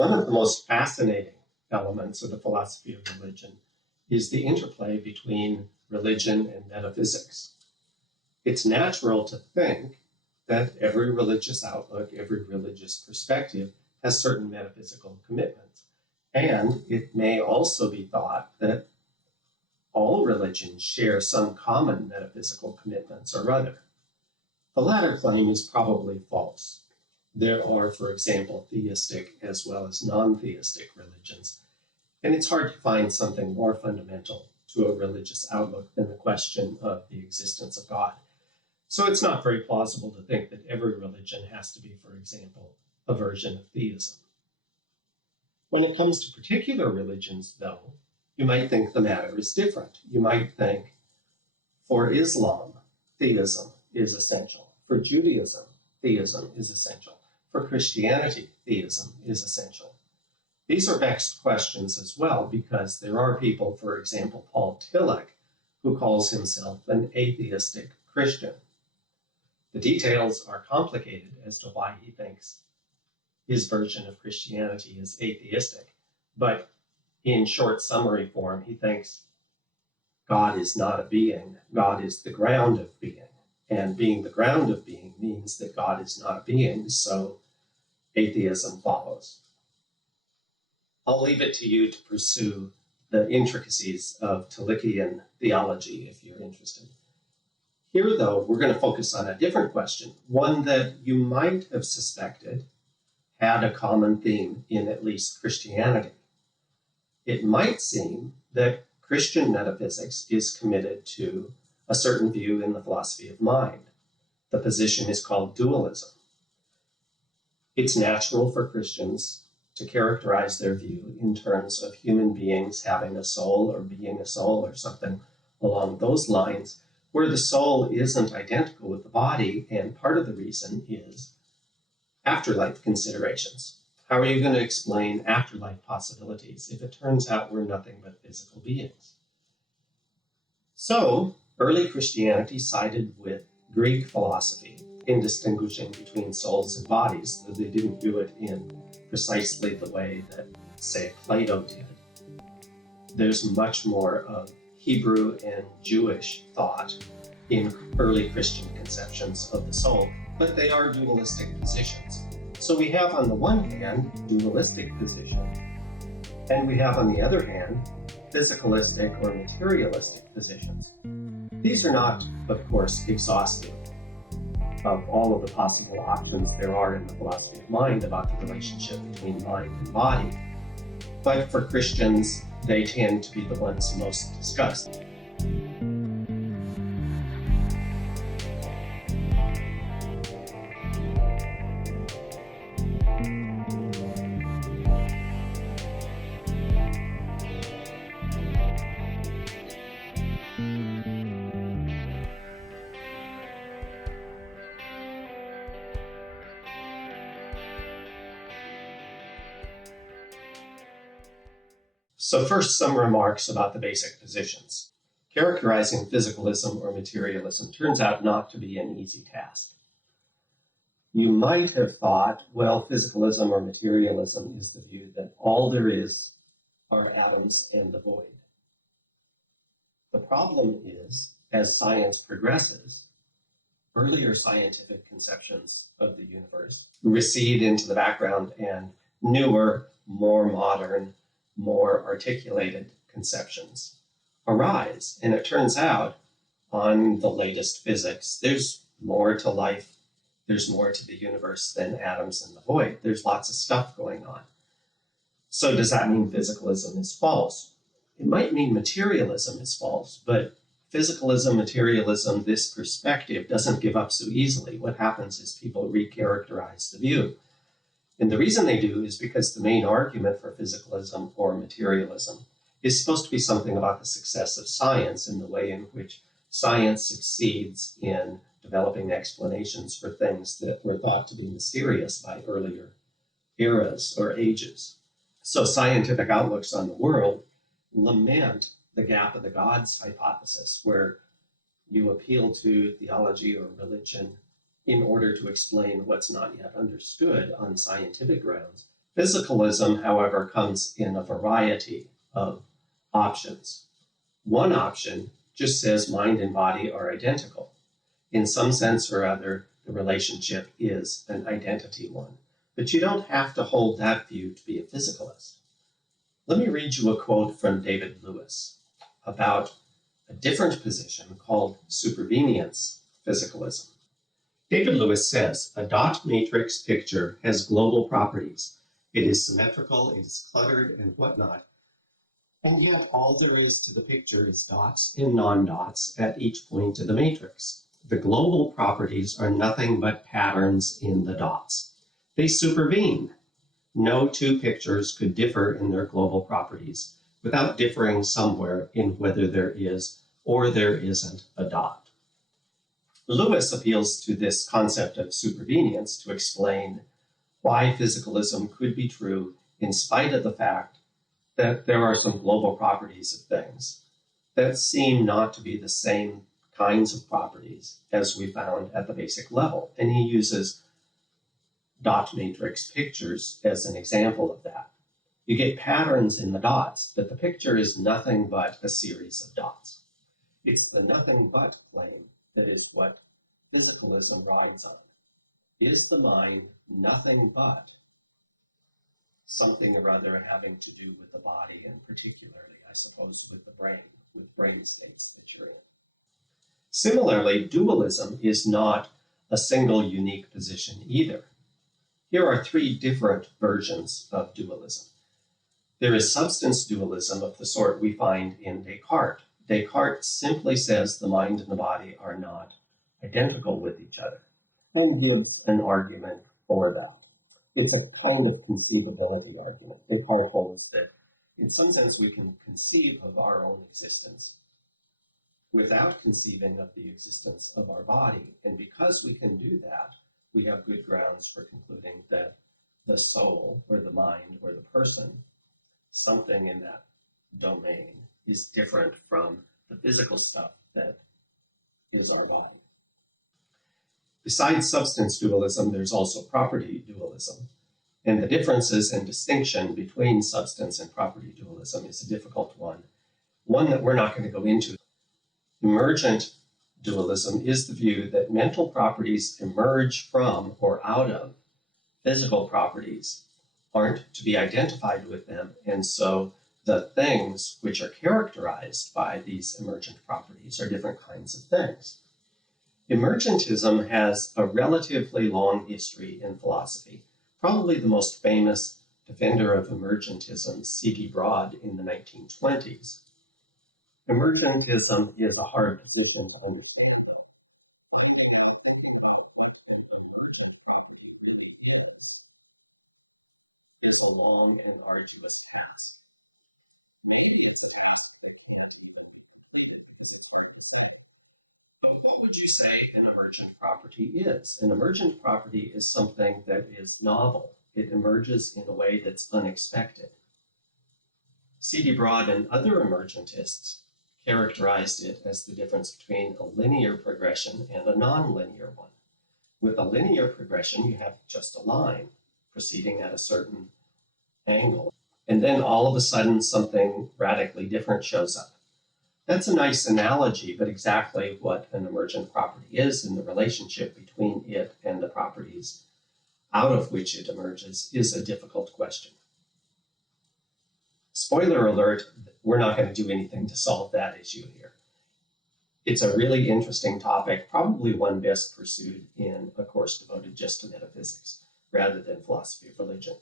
One of the most fascinating elements of the philosophy of religion is the interplay between religion and metaphysics. It's natural to think that every religious outlook, every religious perspective has certain metaphysical commitments. And it may also be thought that all religions share some common metaphysical commitments or other. The latter claim is probably false. There are, for example, theistic as well as non-theistic religions, and it's hard to find something more fundamental to a religious outlook than the question of the existence of God. So it's not very plausible to think that every religion has to be, for example, a version of theism. When it comes to particular religions, though, you might think the matter is different. You might think, for Islam, theism is essential. For Judaism, theism is essential. For Christianity, theism is essential. These are vexed questions as well, because there are people, for example, Paul Tillich, who calls himself an atheistic Christian. The details are complicated as to why he thinks his version of Christianity is atheistic, but in short summary form, he thinks God is not a being, God is the ground of being. And being the ground of being means that God is not a being, so atheism follows. I'll leave it to you to pursue the intricacies of Tillichian theology if you're interested. Here, though, we're going to focus on a different question, one that you might have suspected had a common theme in at least Christianity. It might seem that Christian metaphysics is committed to a certain view in the philosophy of mind. The position is called dualism. It's natural for Christians to characterize their view in terms of human beings having a soul or being a soul or something along those lines, where the soul isn't identical with the body, and part of the reason is afterlife considerations. How are you going to explain afterlife possibilities if it turns out we're nothing but physical beings? So, early Christianity sided with Greek philosophy in distinguishing between souls and bodies, though they didn't do it in precisely the way that, say, Plato did. There's much more of Hebrew and Jewish thought in early Christian conceptions of the soul, but they are dualistic positions. So we have on the one hand dualistic position, and we have on the other hand physicalistic or materialistic positions. These are not, of course, exhaustive of all of the possible options there are in the philosophy of mind about the relationship between mind and body, but for Christians, they tend to be the ones most discussed. So first, some remarks about the basic positions. Characterizing physicalism or materialism turns out not to be an easy task. You might have thought, well, physicalism or materialism is the view that all there is are atoms and the void. The problem is, as science progresses, earlier scientific conceptions of the universe recede into the background and newer, more modern, more articulated conceptions arise. And it turns out, on the latest physics, there's more to life, there's more to the universe than atoms and the void. There's lots of stuff going on. So does that mean physicalism is false? It might mean materialism is false, but physicalism, materialism, this perspective doesn't give up so easily. What happens is people recharacterize the view. And the reason they do is because the main argument for physicalism or materialism is supposed to be something about the success of science and the way in which science succeeds in developing explanations for things that were thought to be mysterious by earlier eras or ages. So scientific outlooks on the world lament the gap of the gods hypothesis, where you appeal to theology or religion in order to explain what's not yet understood on scientific grounds, Physicalism, however, comes in a variety of options. One option just says mind and body are identical. In some sense or other, the relationship is an identity one. But you don't have to hold that view to be a physicalist. Let me read you a quote from David Lewis about a different position called supervenience physicalism. David Lewis says, a dot matrix picture has global properties. It is symmetrical, it is cluttered, and whatnot. And yet all there is to the picture is dots and non-dots at each point of the matrix. The global properties are nothing but patterns in the dots. They supervene. No two pictures could differ in their global properties without differing somewhere in whether there is or there isn't a dot. Lewis appeals to this concept of supervenience to explain why physicalism could be true in spite of the fact that there are some global properties of things that seem not to be the same kinds of properties as we found at the basic level. And he uses dot matrix pictures as an example of that. You get patterns in the dots, but the picture is nothing but a series of dots. It's the nothing but claim that is what physicalism rides on. Is the mind nothing but something or other having to do with the body, and particularly, I suppose, with the brain, with brain states that you're in? Similarly, dualism is not a single unique position either. Here are three different versions of dualism. There is substance dualism of the sort we find in Descartes. Descartes simply says the mind and the body are not identical with each other, and gives an argument for that. It's a kind of conceivability argument. Descartes holds that in some sense we can conceive of our own existence without conceiving of the existence of our body. And because we can do that, we have good grounds for concluding that the soul or the mind or the person, something in that domain, is different from the physical stuff that is our body. Besides substance dualism, there's also property dualism. And the differences and distinction between substance and property dualism is a difficult one that we're not going to go into. Emergent dualism is the view that mental properties emerge from or out of physical properties, aren't to be identified with them, and so the things which are characterized by these emergent properties are different kinds of things. Emergentism has a relatively long history in philosophy. Probably the most famous defender of emergentism, C.D. Broad, in the 1920s. Emergentism is a hard position to understand, though. One way of thinking about the question of emergent property really is there's a long and arduous task. Maybe it's a task that can't be completed because it's hard to say. But what would you say an emergent property is? An emergent property is something that is novel. It emerges in a way that's unexpected. C.D. Broad and other emergentists characterized it as the difference between a linear progression and a nonlinear one. With a linear progression, you have just a line proceeding at a certain angle, and then all of a sudden something radically different shows up. That's a nice analogy, but exactly what an emergent property is and the relationship between it and the properties out of which it emerges is a difficult question. Spoiler alert, we're not going to do anything to solve that issue here. It's a really interesting topic, probably one best pursued in a course devoted just to metaphysics rather than philosophy of religion.